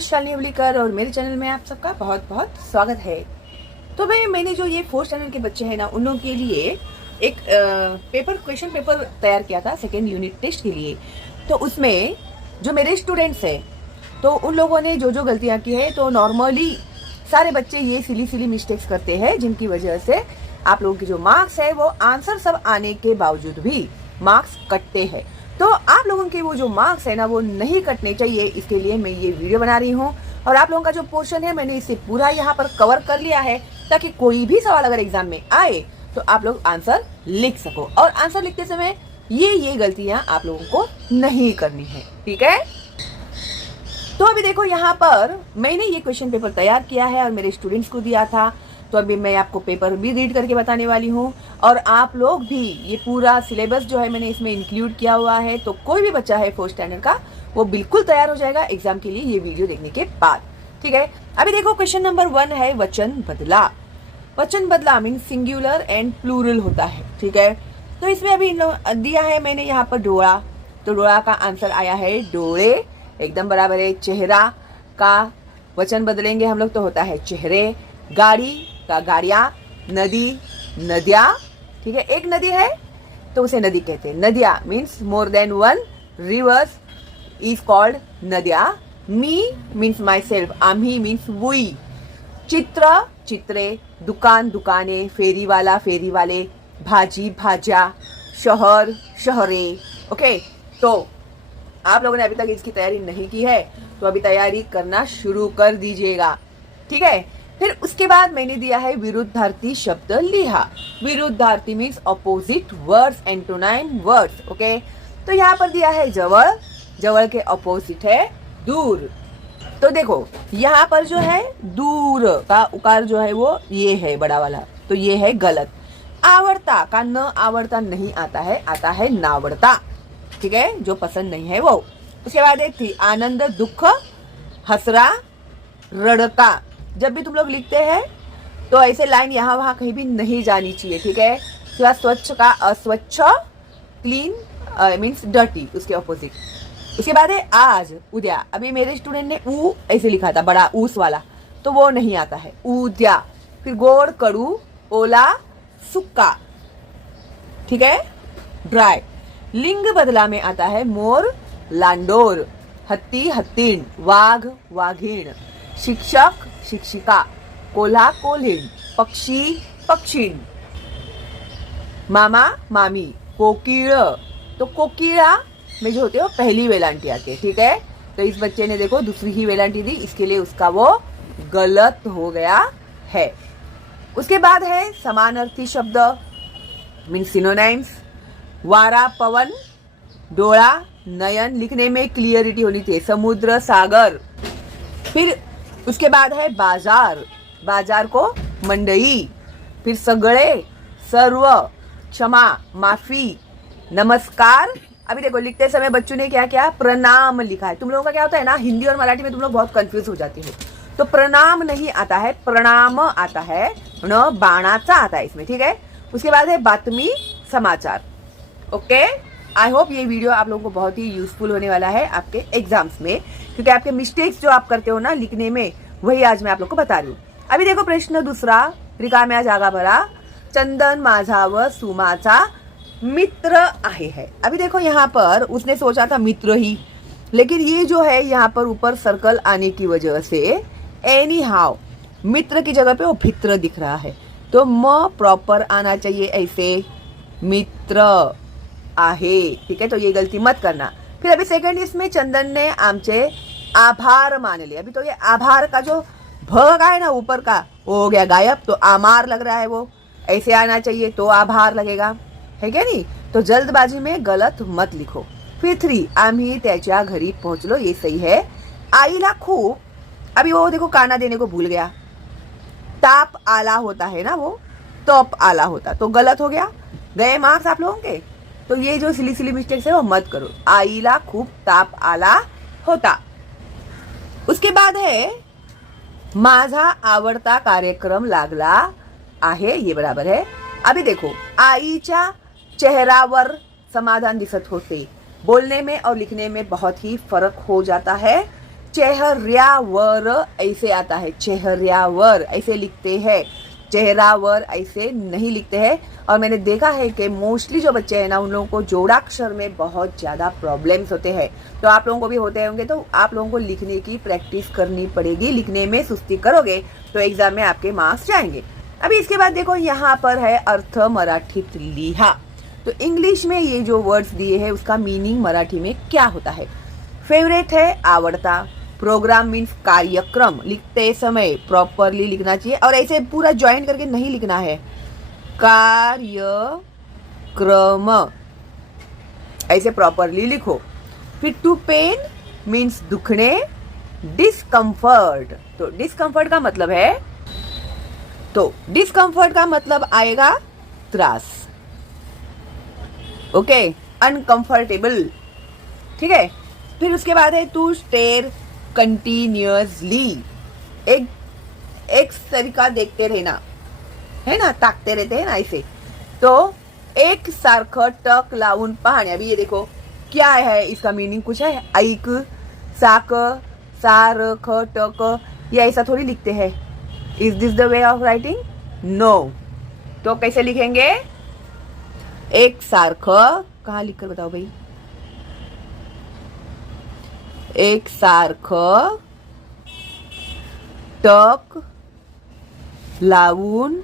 शालिनी अवलीकर और मेरे चैनल में आप सबका बहुत बहुत स्वागत है। तो भाई मैंने जो ये 4th स्टैंडर्ड के बच्चे हैं ना, उन लोगों के लिए एक क्वेश्चन पेपर तैयार किया था सेकेंड यूनिट टेस्ट के लिए। तो उसमें जो मेरे स्टूडेंट्स हैं तो उन लोगों ने जो जो गलतियाँ की है, तो नॉर्मली सारे बच्चे ये सिली मिस्टेक्स करते हैं, जिनकी वजह से आप लोगों के जो मार्क्स है वो आंसर सब आने के बावजूद भी मार्क्स कटते हैं। तो आप लोगों के वो जो मार्क्स है ना वो नहीं कटने चाहिए, इसके लिए मैं ये वीडियो बना रही हूँ। और आप लोगों का जो पोर्शन है मैंने इसे पूरा यहाँ पर कवर कर लिया है, ताकि कोई भी सवाल अगर एग्जाम में आए तो आप लोग आंसर लिख सको। और आंसर लिखते समय ये गलतियां आप लोगों को नहीं करनी है, ठीक है। तो अभी देखो यहाँ पर मैंने ये क्वेश्चन पेपर तैयार किया है और मेरे स्टूडेंट्स को दिया था। तो अभी मैं आपको पेपर भी रीड करके बताने वाली हूँ, और आप लोग भी ये पूरा सिलेबस जो है मैंने इसमें इंक्लूड किया हुआ है। तो कोई भी बच्चा है 4th स्टैंडर्ड का वो बिल्कुल तैयार हो जाएगा एग्जाम के लिए ये वीडियो देखने के बाद, ठीक है। अभी देखो क्वेश्चन नंबर 1 है वचन बदला। वचन बदला मीन सिंगुलर एंड प्लूरल होता है, ठीक है। तो इसमें अभी दिया है मैंने यहाँ पर डोळा, तो डोळा का आंसर आया है डोळे, एकदम बराबर है। चेहरा का वचन बदलेंगे हम लोग तो होता है चेहरे। गाड़ी का गाड़िया, नदी नदिया, ठीक है। एक नदी है तो उसे नदी कहते हैं। नदिया means more than one rivers is called नदिया। मी मीन्स माई सेल्फ, आम्ही मीन्स वी। चित्र चित्रे, दुकान दुकाने, फेरी वाला फेरी वाले, भाजी भाजा, शहर शहरे। ओके, तो आप लोगों ने अभी तक इसकी तैयारी नहीं की है तो अभी तैयारी करना शुरू कर दीजिएगा, ठीक है। फिर उसके बाद मैंने दिया है विरुद्धार्थी शब्द लिहा। विरुद्धार्थी means opposite words, antonym words, okay. तो यहाँ पर दिया है जवळ, जवळ के ऑपोजिट है दूर। तो देखो यहाँ पर जो है दूर का उकार जो है वो ये है बड़ा वाला, तो ये है गलत। आवड़ता का न आवड़ता नहीं आता है, आता है नावड़ता, ठीक है, जो पसंद नहीं है वो। उसके बाद एक थी आनंद दुख हसरा रड़का। जब भी तुम लोग लिखते हैं तो ऐसे लाइन यहाँ वहां कहीं भी नहीं जानी चाहिए, ठीक है। फिर स्वच्छ का अस्वच्छ, क्लीन मीन्स डर्टी, उसके ऑपोजिट। उसके बाद है आज उद्या। अभी मेरे स्टूडेंट ने ऊ ऐसे लिखा था बड़ा ऊस वाला, तो वो नहीं आता है उद्या। फिर गोड़ कड़ू, ओला सुक्का, ठीक है, ड्राई। लिंग बदला में आता है मोर लांडोर, हत्ती हत्तीण, वाघ वाघीण, शिक्षक शिक्षिका, कोल्हा कोल्हीण, पक्षी पक्षीण, मामा मामी, कोकिळ। तो कोकिळा में जो होते हो पहली वेलांटी आती है, ठीक है। तो इस बच्चे ने देखो दूसरी ही वेलांटी दी, इसके लिए उसका वो गलत हो गया है। उसके बाद है समानार्थी शब्द मीन सिनोनाइम्स। वारा पवन, डोळा नयन, लिखने में क्लियरिटी होनी चाहिए, समुद्र सागर। फिर उसके बाद है बाजार, बाजार को मंडई। फिर सगळे, सर्व, क्षमा माफी, नमस्कार। अभी देखो लिखते समय बच्चों ने क्या क्या प्रणाम लिखा है। तुम लोगों का क्या होता है ना, हिंदी और मराठी में तुम लोग बहुत कंफ्यूज हो जाते हो। तो प्रणाम नहीं आता है, प्रणाम आता है, न बाणाचा आता है इसमें, ठीक है। उसके बाद है बातमी समाचार, ओके। आई होप ये वीडियो आप लोगों को बहुत ही यूजफुल होने वाला है आपके एग्जाम्स में, क्योंकि आपके मिस्टेक्स जो आप करते हो ना लिखने में, वही आज मैं आप लोग को बता रही हूँ। अभी देखो प्रश्न दूसरा, रिकाम्या जागा भरा। चंदन माझा व सुमाचा मित्र आहे है। अभी देखो यहाँ पर उसने सोचा था मित्र ही, लेकिन ये जो है यहाँ पर ऊपर सर्कल आने की वजह से एनी हाउ मित्र की जगह पे वो भित्र दिख रहा है, तो म प्रॉपर आना चाहिए ऐसे, मित्र आहे, ठीक है। तो ये गलती मत करना। फिर अभी सेकंड इसमें चंदन ने आमचे आभार मान लिए। अभी तो ये आभार का जो भग है ना ऊपर का वो हो गया गायब, तो आमार लग रहा है, वो ऐसे आना चाहिए तो आभार लगेगा, है क्या नहीं। तो जल्दबाजी में गलत मत लिखो। फिर 3 आम्ही त्याच्या घरी पहुंचलो, ये सही है। आईला खूप, अभी वो देखो काना देने को भूल गया, ताप आला होता है ना, वो तप आला होता, तो गलत हो गया, गए मार्क्स आप लोगों के। तो ये जो सिली मिस्टेक्स है वो मत करो। आईला खूप ताप आला होता। उसके बाद है माझा आवडता कार्यक्रम लागला आहे, ये बराबर है। अभी देखो आईच्या चेहरावर समाधान दिसत होते, बोलने में और लिखने में बहुत ही फर्क हो जाता है। चेहर्यावर ऐसे आता है, चेहर्यावर ऐसे लिखते हैं, चेहरावर ऐसे नहीं लिखते हैं। और मैंने देखा है कि मोस्टली जो बच्चे हैं ना उन लोगों को जोड़ाक्षर में बहुत ज़्यादा प्रॉब्लम्स होते हैं। तो आप लोगों को भी होते होंगे, तो आप लोगों को लिखने की प्रैक्टिस करनी पड़ेगी। लिखने में सुस्ती करोगे तो एग्जाम में आपके मार्क्स जाएंगे। अभी इसके बाद देखो यहाँ पर है अर्थ मराठीत लिहा। तो इंग्लिश में ये जो वर्ड्स दिए हैं उसका मीनिंग मराठी में क्या होता है। फेवरेट है आवड़ता, प्रोग्राम मीन्स कार्यक्रम, लिखते समय प्रॉपरली लिखना चाहिए और ऐसे पूरा ज्वाइन करके नहीं लिखना है, कार्यक्रम ऐसे प्रॉपरली लिखो। फिर टू पेन मीन्स दुखने, डिस्कम्फर्ट, तो डिस्कम्फर्ट का मतलब है, तो डिस्कम्फर्ट का मतलब आएगा त्रास, ओके, अनकंफर्टेबल, ठीक है। फिर उसके बाद है टू स्टेयर कंटिन्यूअसली, एक तरीका देखते रहना है ना, ताकते रहते हैं ना ऐसे। तो एक सारखं टक लावून पाहणे। अभी ये देखो क्या है, इसका मीनिंग कुछ है, ऐक, साक, सारख, टक, ये ऐसा थोड़ी लिखते हैं। Is this the way of writing? No. तो कैसे लिखेंगे? एक सारखं, कहाँ लिखकर बताओ भाई, एक सारखं टक लावून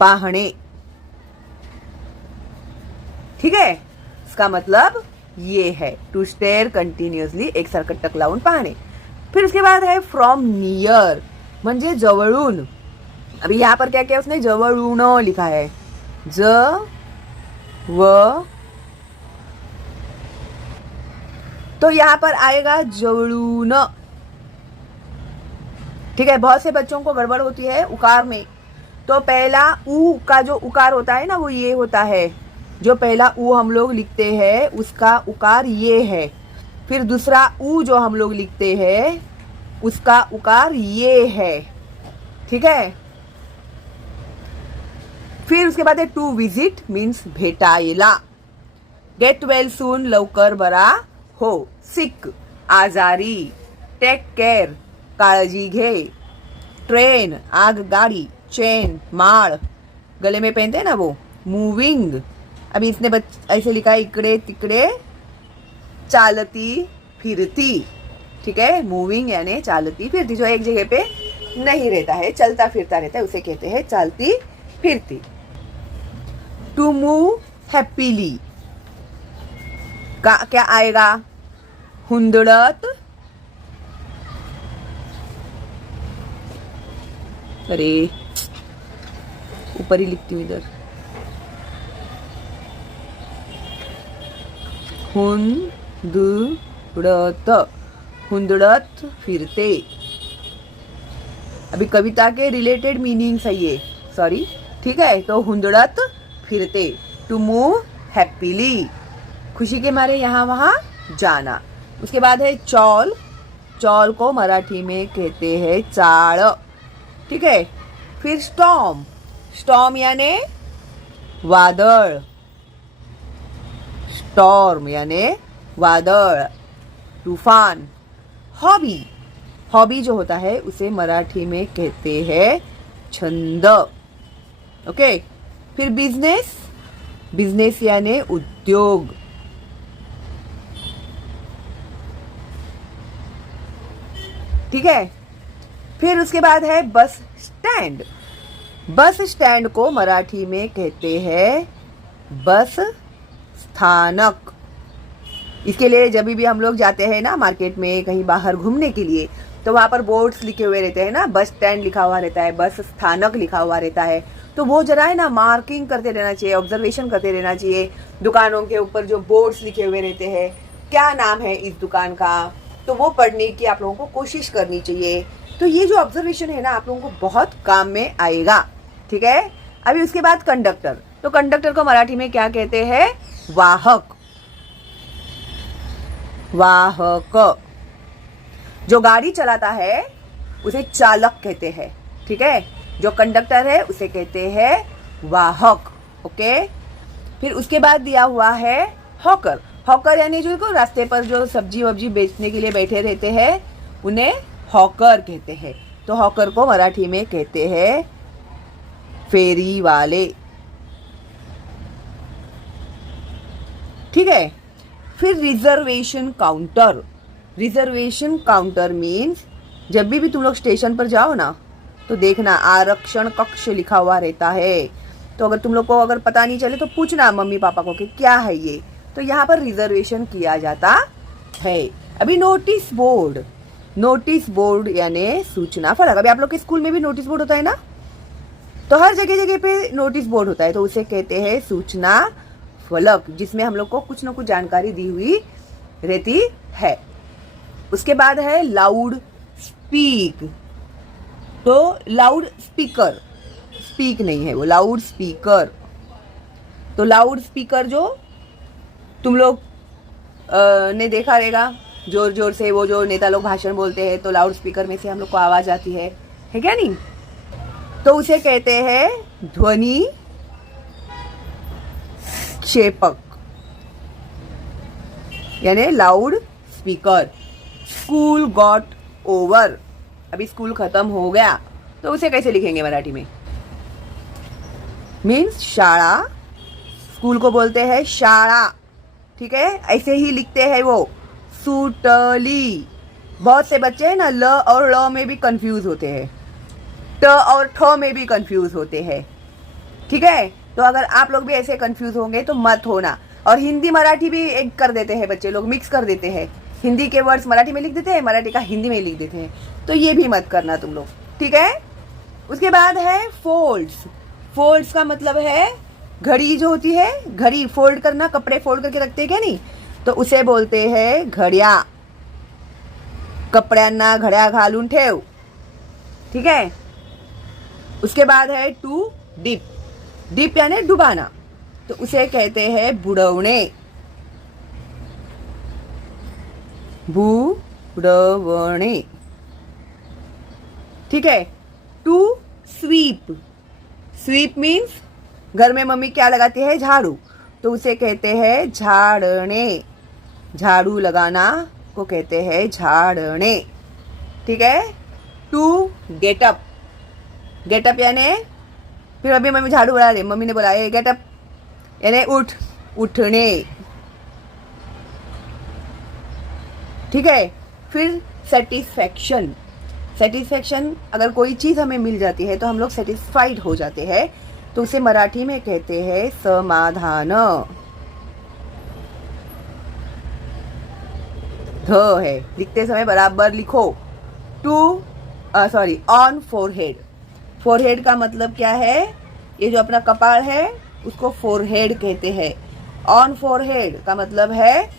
पाहणे, ठीक है। इसका मतलब ये है टू स्टेयर कंटिन्यूअसली, एक सारखं टक लावून पाहणे। फिर उसके बाद है फ्रॉम नियर, म्हणजे जवळून। अभी यहाँ पर क्या क्या उसने जवळून लिखा है, ज व, तो यहाँ पर आएगा जवळून, ठीक है। बहुत से बच्चों को गड़बड़ होती है उकार में। तो पहला ऊ का जो उकार होता है ना वो ये होता है, जो पहला ऊ हम लोग लिखते हैं उसका उकार ये है। फिर दूसरा ऊ जो हम लोग लिखते हैं उसका उकार ये है, ठीक है। फिर उसके बाद है टू विजिट मीन्स भेटायला, गेट वेल सून लवकर बरा हो, सिक आजारी, टेक केअर काळजी घे, ट्रेन आगगाड़ी, चेन माल गले में पहनते हैं ना वो, मूविंग। अभी इसने ऐसे लिखा है इकडे तिकडे चालती फिरती, ठीक है। मूविंग यानी चालती फिरती, जो एक जगह पे नहीं रहता है, चलता फिरता रहता है, उसे कहते हैं चलती फिरती। टू मूव हैप्पीली का क्या आएगा, हुंदड़त, अरे ऊपर ही लिखती हूँ इधर, हुंदड़त, हुंदड़त फिरते। अभी कविता के रिलेटेड मीनिंग्स है ये, सॉरी, ठीक है। तो हुंदड़त फिरते, टू मूव हैप्पीली, खुशी के मारे यहाँ वहाँ जाना। उसके बाद है चौल, चौल को मराठी में कहते हैं चाळ, ठीक है। फिर स्टॉर्म, स्टॉर्म यानी वादळ, स्टॉर्म यानी वादळ, तूफान। हॉबी, हॉबी जो होता है उसे मराठी में कहते हैं छंद, ओके। फिर बिजनेस, बिजनेस यानी उद्योग, ठीक है। फिर उसके बाद है बस स्टैंड, बस स्टैंड को मराठी में कहते हैं बस स्थानक। इसके लिए जब भी हम लोग जाते हैं ना मार्केट में कहीं बाहर घूमने के लिए, तो वहाँ पर बोर्ड्स लिखे हुए रहते हैं ना, बस स्टैंड लिखा हुआ रहता है, बस स्थानक लिखा हुआ रहता है। तो वो जरा है ना मार्किंग करते रहना चाहिए, ऑब्जर्वेशन करते रहना चाहिए। दुकानों के ऊपर जो बोर्ड्स लिखे हुए रहते हैं, क्या नाम है इस दुकान का, तो वो पढ़ने की आप लोगों को कोशिश करनी चाहिए। तो ये जो ऑब्जर्वेशन है ना आप लोगों को बहुत काम में आएगा, ठीक है। अभी उसके बाद कंडक्टर, तो कंडक्टर को मराठी में क्या कहते हैं, वाहक, वाहक। जो गाड़ी चलाता है उसे चालक कहते हैं, ठीक है। जो कंडक्टर है उसे कहते हैं वाहक, ओके। फिर उसके बाद दिया हुआ है हॉकर, हॉकर यानी जो को रास्ते पर जो सब्जी वब्जी बेचने के लिए बैठे रहते हैं उन्हें हॉकर कहते हैं। तो हॉकर को मराठी में कहते हैं फेरी वाले। ठीक है। फिर reservation counter. Reservation counter means जब भी तुम लोग स्टेशन पर जाओ ना तो देखना आरक्षण कक्ष लिखा हुआ रहता है। तो अगर तुम लोग को अगर पता नहीं चले तो पूछना मम्मी पापा को कि क्या है ये। तो यहाँ पर रिजर्वेशन किया जाता है। अभी नोटिस बोर्ड। नोटिस बोर्ड यानी सूचना फलक। अभी आप लोग के स्कूल में भी नोटिस बोर्ड होता है ना, तो हर जगह जगह पे नोटिस बोर्ड होता है, तो उसे कहते हैं सूचना फलक, जिसमें हम लोग को कुछ ना कुछ जानकारी दी हुई रहती है। उसके बाद है लाउड स्पीक। तो लाउड स्पीकर, स्पीक नहीं है वो, लाउड स्पीकर। तो लाउड स्पीकर जो तुम लोग ने देखा रहेगा, जोर जोर से वो जो नेता लोग भाषण बोलते हैं तो लाउड स्पीकर में से हम लोग को आवाज आती है क्या नहीं? तो उसे कहते हैं ध्वनि क्षेपक यानी loud speaker. School got over, अभी स्कूल खत्म हो गया, तो उसे कैसे लिखेंगे मराठी में? मीन्स शाळा। स्कूल को बोलते हैं शाळा। ठीक है, ऐसे ही लिखते हैं वो, सुटली। बहुत से बच्चे हैं ना ल और ळ में भी कंफ्यूज होते हैं, ट और ठ में भी कंफ्यूज होते हैं। ठीक है, तो अगर आप लोग भी ऐसे कंफ्यूज होंगे तो मत होना। और हिंदी मराठी भी एक कर देते हैं बच्चे लोग, मिक्स कर देते हैं। हिंदी के वर्ड्स मराठी में लिख देते हैं, मराठी का हिंदी में लिख देते हैं, तो ये भी मत करना तुम लोग। ठीक है। उसके बाद है फोल्ड्स। फोल्ड्स का मतलब है घड़ी जो होती है, घड़ी फोल्ड करना, कपड़े फोल्ड करके रखते हैं क्या नहीं, तो उसे बोलते हैं घड्या। कपड्यांना घड्या घालून ठेव। ठीक है। उसके बाद है टू डिप। डिप यानी डुबाना, तो उसे कहते हैं बुडवणे। बुडवणे। ठीक है। To sweep. स्वीप मीन्स घर में मम्मी क्या लगाती है? झाड़ू, तो उसे कहते हैं झाड़ने। झाड़ू लगाना को कहते हैं झाड़ने। ठीक है। To getup. गेटअप यानी फिर अभी मम्मी झाड़ू बना रही, मम्मी ने बोला ए गेटअप यानी उठ, उठने। ठीक है। फिर सेटिस्फैक्शन। सेटिस्फैक्शन, अगर कोई चीज हमें मिल जाती है तो हम लोग सेटिस्फाइड हो जाते हैं, तो उसे मराठी में कहते हैं समाधान। ध है, लिखते समय बराबर लिखो। On forehead. फोरहेड का मतलब क्या है? ये जो अपना कपाल है उसको फोरहेड कहते हैं। ऑन फोरहेड का मतलब है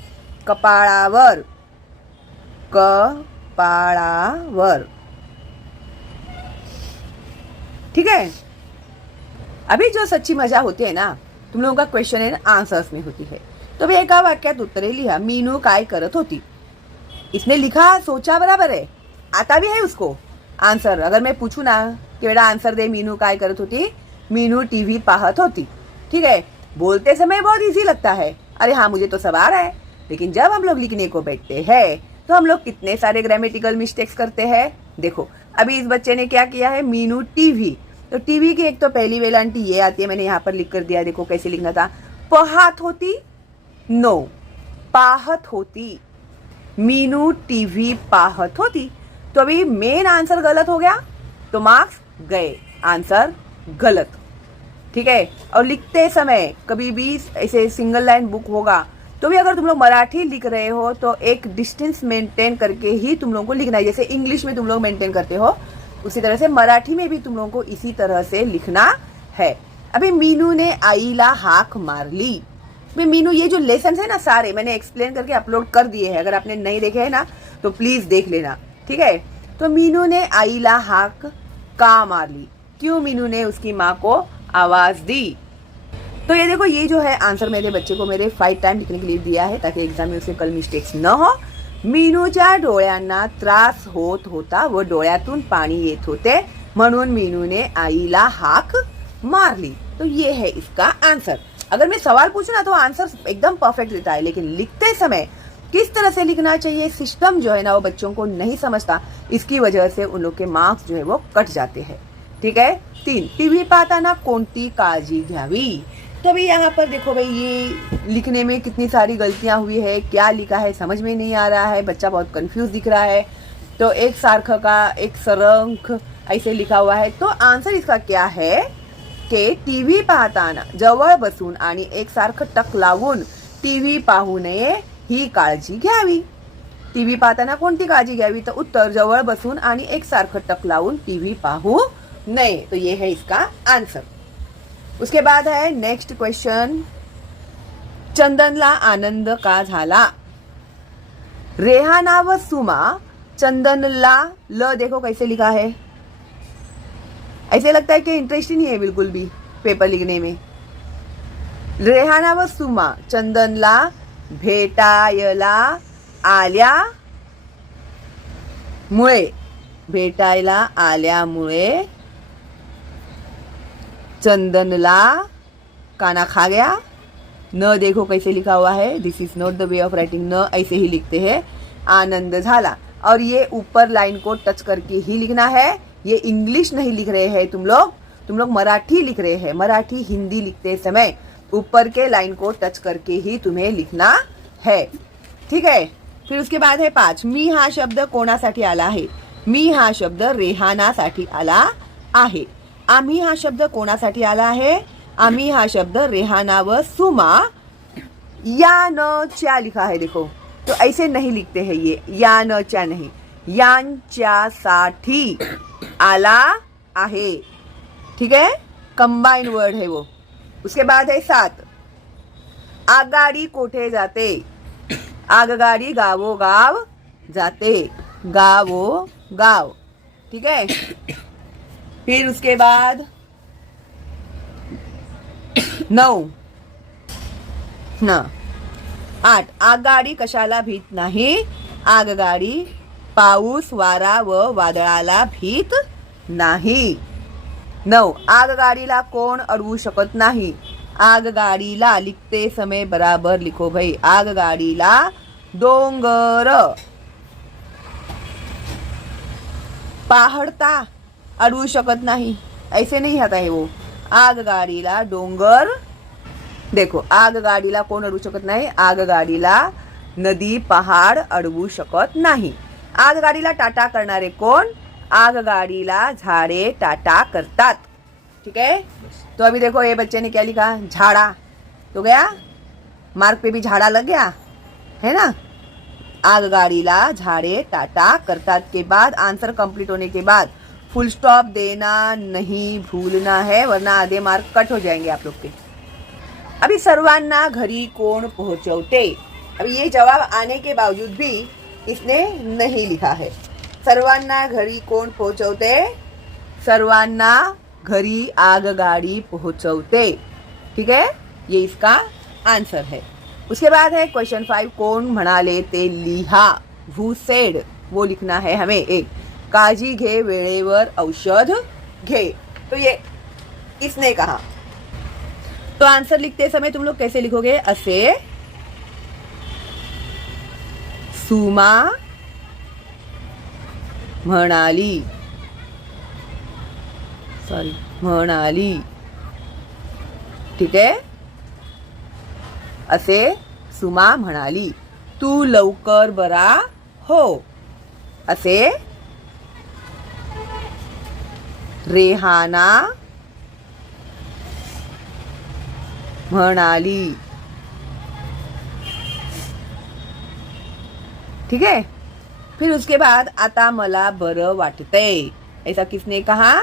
कपाळावर। कपाळावर। ठीक है। अभी जो सच्ची मजा होती है ना, तुम लोगों का क्वेश्चन है ना आंसर्स में होती है। तो भी एका वाक्यात उत्तरे लिहा। मीनू काय करत होती। इसने लिखा, सोचा, बराबर है, आता भी है उसको आंसर। अगर मैं पूछू ना कि बेटा आंसर दे, मीनू काय करत होती, मीनू टीवी पाहत होती। ठीक है। बोलते समय बहुत इजी लगता है, अरे हाँ मुझे तो सब आ रहा है, लेकिन जब हम लोग लिखने को बैठते हैं तो हम लोग कितने सारे ग्रामेटिकल मिस्टेक्स करते हैं। देखो अभी इस बच्चे ने क्या किया है, मीनू टीवी। तो टीवी की एक तो पहली वेलांटी ये आती है, मैंने यहाँ पर लिख कर दिया, देखो कैसे लिखना था। पहात होती, नो, पाहत होती। मीनू टीवी पाहत होती। तो अभी मेन आंसर गलत हो गया, तो मार्क्स गए, आंसर गलत। ठीक है। और लिखते समय कभी भी ऐसे सिंगल लाइन बुक होगा तो भी अगर तुम लोग मराठी लिख रहे हो तो एक डिस्टेंस मेंटेन करके ही तुम लोगों को लिखना है। जैसे इंग्लिश में तुम लोग मेंटेन करते हो उसी तरह से मराठी में भी तुम लोगों को इसी तरह से लिखना है। अभी मीनू ने आईला हाक मार ली। अभी मीनू, ये जो लेसन है ना सारे मैंने एक्सप्लेन करके अपलोड कर दिए हैं, अगर आपने नहीं देखे हैं ना तो प्लीज देख लेना। ठीक है। तो मीनू ने आईला हाक का मार ली। क्यों मीनू ने उसकी माँ को आवाज दी? तो ये देखो, ये जो है आंसर मेरे बच्चे को मेरे 5 टाइम लिखने के लिए दिया है ताकि एग्जाम में उसके कल मिस्टेक्स न हो। मीनूच्या डोळ्यांना त्रास होत होता व डोळ्यातून पाणी येत होते, म्हणून मीनूने आईला हाक मारली। तो ये है इसका आंसर। अगर मैं सवाल पूछूं ना तो आंसर एकदम परफेक्ट देता है, लेकिन लिखते समय किस तरह से लिखना चाहिए सिस्टम जो है ना वो बच्चों को नहीं समझता, इसकी वजह से उन लोग के मार्क्स जो है वो कट जाते हैं। ठीक है। 3, टीव्ही पाहताना कोणती काळजी घ्यावी। तभी यहाँ पर देखो भाई ये लिखने में कितनी सारी गलतियां हुई है, क्या लिखा है समझ में नहीं आ रहा है, बच्चा बहुत कंफ्यूज दिख रहा है। तो एक सारखं का एक सरंख ऐसे लिखा हुआ है। तो आंसर इसका क्या है की टीव्ही पाहताना जवळ बसून आणि एक सारखं टक लावून टीव्ही पाहू नये ही काळजी घ्यावी। टीव्ही पाहताना कोणती काळजी घ्यावी, तो उत्तर जवळ बसून आणि एक सारखं टक लावून टीव्ही पाहू नये। तो ये है इसका आंसर। उसके बाद है नेक्स्ट क्वेश्चन, चंदनला आनंद का झाला। रेहाना व सुमा चंदनला, ल देखो कैसे लिखा है, ऐसे लगता है कि इंटरेस्ट ही नहीं है बिल्कुल भी पेपर लिखने में। रेहाना व सुमा चंदनला भेटायला आल्यामुळे, भेटायला आल्यामुळे चंदनला काना खा गया। न देखो कैसे लिखा हुआ है, this is not the way of writing, न ऐसे ही लिखते हैं, आनंद झाला। और ये ऊपर लाइन को टच करके ही लिखना है, ये इंग्लिश नहीं लिख रहे हैं तुम लोग मराठी लिख रहे हैं। मराठी हिंदी लिखते समय ऊपर के लाइन को टच करके ही तुम्हें लिखना है। ठीक है। फिर उसके बाद है 5, मी हा शब्द कोणासाठी आला आहे। मी हा शब्द रेहानासाठी आला आहे। आम्ही हा शब्द कोणासाठी आला आहे, आम्ही हा शब्द रेहाना व सुमा या न च्या लिखा है देखो, तो ऐसे नहीं लिखते हैं ये, या न च्या नहीं, यांच्यासाठी आला आहे। ठीक है, कंबाइंड वर्ड है वो। उसके बाद है 7, आगगाडी कोठे जाते। आगगाडी गावोगाव जाते, गावोगाव। ठीक है। फिर उसके बाद 9, 8, आगगाडी कशाला भीत नाही। आगगाडी पाऊस वारा व वादळाला भीत नाही। 9, आगगाडीला कोण अडवू शकत नाही। आगगाडीला लिखते समय बराबर लिखो भाई। आगगाडीला डोंगर पहाड़ता अडवू शकत नाही, ऐसे नहीं आता है वो। आगगाडीला डोंगर, देखो आगगाडीला कोण अडवू शकत नाही, आगगाडीला नदी पहाड़ अडवू शकत नाही। आगगाडीला टाटा करणारे कोण, आगगाडीला झाडे टाटा करतात। ठीक है। तो अभी देखो ये बच्चे ने क्या लिखा, झाड़ा, तो गया मार्क पे भी झाड़ा लग गया है ना। आगगाडीला झाड़े टाटा करतात के बाद आंसर कंप्लीट होने के बाद फुल स्टॉप देना नहीं भूलना है, वरना आधे मार्क कट हो जाएंगे आप लोग के। अभी सर्वांना घरी कोण पोहोचवते, अभी ये जवाब आने के बावजूद भी इसने नहीं लिखा है। सर्वांना घरी कोण पोहोचवते, सर्वांना घरी आगगाडी पोहोचवते। ठीक है, ये इसका आंसर है। उसके बाद है क्वेश्चन 5, कोण म्हणाले ते लिहा। हु सेड, वो लिखना है हमें। एक, काळजी घे वेळेवर औषध घे, तो ये इसने कहा। तो आंसर लिखते समय तुम लोग कैसे लिखोगे, असे सुमा म्हणाली, म्हणाली। ठीक है, असे सुमा म्हणाली। तू लवकर बरा हो, असे रेहाना म्हणाली। ठीक है। फिर उसके बाद आता मला बरं वाटतंय, ऐसा किसने कहा,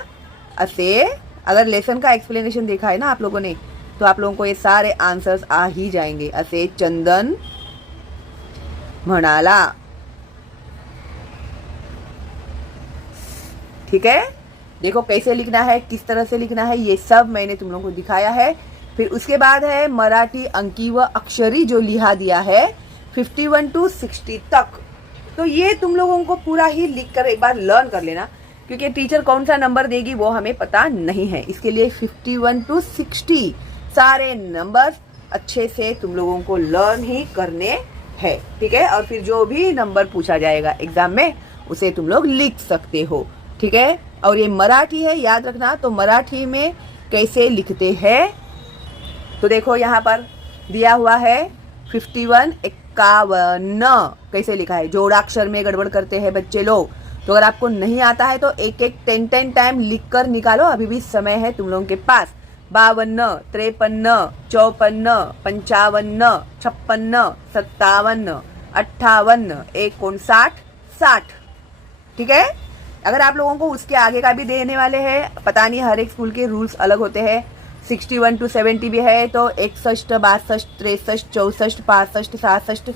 असे। अगर लेसन का एक्सप्लेनेशन देखा है ना आप लोगों ने, तो आप लोगों को ये सारे आंसर्स आ ही जाएंगे। असे चंदन म्हणाला। ठीक है, देखो कैसे लिखना है, किस तरह से लिखना है, ये सब मैंने तुम लोगों को दिखाया है। फिर उसके बाद है मराठी अंकी व अक्षरी जो लिखा दिया है 51 to 60 तक, तो ये तुम लोगों को पूरा ही लिख कर एक बार लर्न कर लेना, क्योंकि टीचर कौन सा नंबर देगी वो हमें पता नहीं है। इसके लिए 51 to 60 सारे नंबर्स अच्छे से तुम लोगों को लर्न ही करने हैं, ठीक है। और फिर जो भी नंबर पूछा जाएगा एग्जाम में उसे तुम लोग लिख सकते हो, ठीक है। और ये मराठी है, याद रखना। तो मराठी में कैसे लिखते हैं, तो देखो यहाँ पर दिया हुआ है 51 51 कैसे लिखा है। जोड़ाक्षर में गड़बड़ करते हैं बच्चे लोग, तो अगर आपको नहीं आता है तो एक 10 टाइम लिख कर निकालो, अभी भी समय है तुम लोगों के पास। 52 53 54 55 56 57 58 59 60, ठीक है। अगर आप लोगों को उसके आगे का भी देने वाले हैं, पता नहीं, हर एक स्कूल के रूल्स अलग होते हैं। 61 to 70 भी है, तो 61 62 63 64 65 66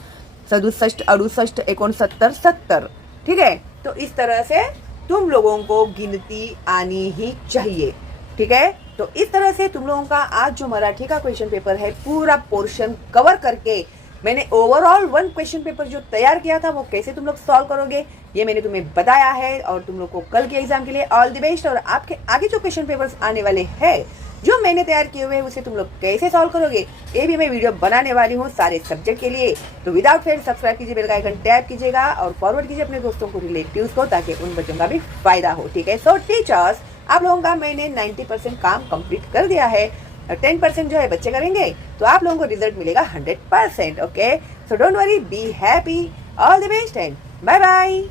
67 68 69 70, ठीक है। तो इस तरह से तुम लोगों को गिनती आनी ही चाहिए, ठीक है। तो इस तरह से तुम लोगों का आज जो मराठी का क्वेश्चन पेपर है, पूरा पोर्शन कवर करके मैंने ओवरऑल 1 क्वेश्चन पेपर जो तैयार किया था वो कैसे तुम लोग सॉल्व करोगे ये मैंने तुम्हें बताया है। और तुम लोग को कल के एग्जाम के लिए ऑल द बेस्ट। और आपके आगे जो क्वेश्चन पेपर्स आने वाले हैं जो मैंने तैयार किए हुए हैं उसे तुम लोग कैसे सॉल्व करोगे ये भी मैं वीडियो बनाने वाली हूँ सारे सब्जेक्ट के लिए। तो विदाउट फेयर सब्सक्राइब कीजिए, बेल का आइकन टैप कीजिएगा और फॉरवर्ड कीजिए अपने दोस्तों को, रिलेटिव्स को, ताकि उन बच्चों का भी फायदा हो, ठीक है। सो टीचर्स, आप लोगों का मैंने 90% काम कंप्लीट कर दिया है, 10% जो है बच्चे करेंगे, तो आप लोगों को रिजल्ट मिलेगा 100%, okay. So don't worry, be happy, all the best and bye bye.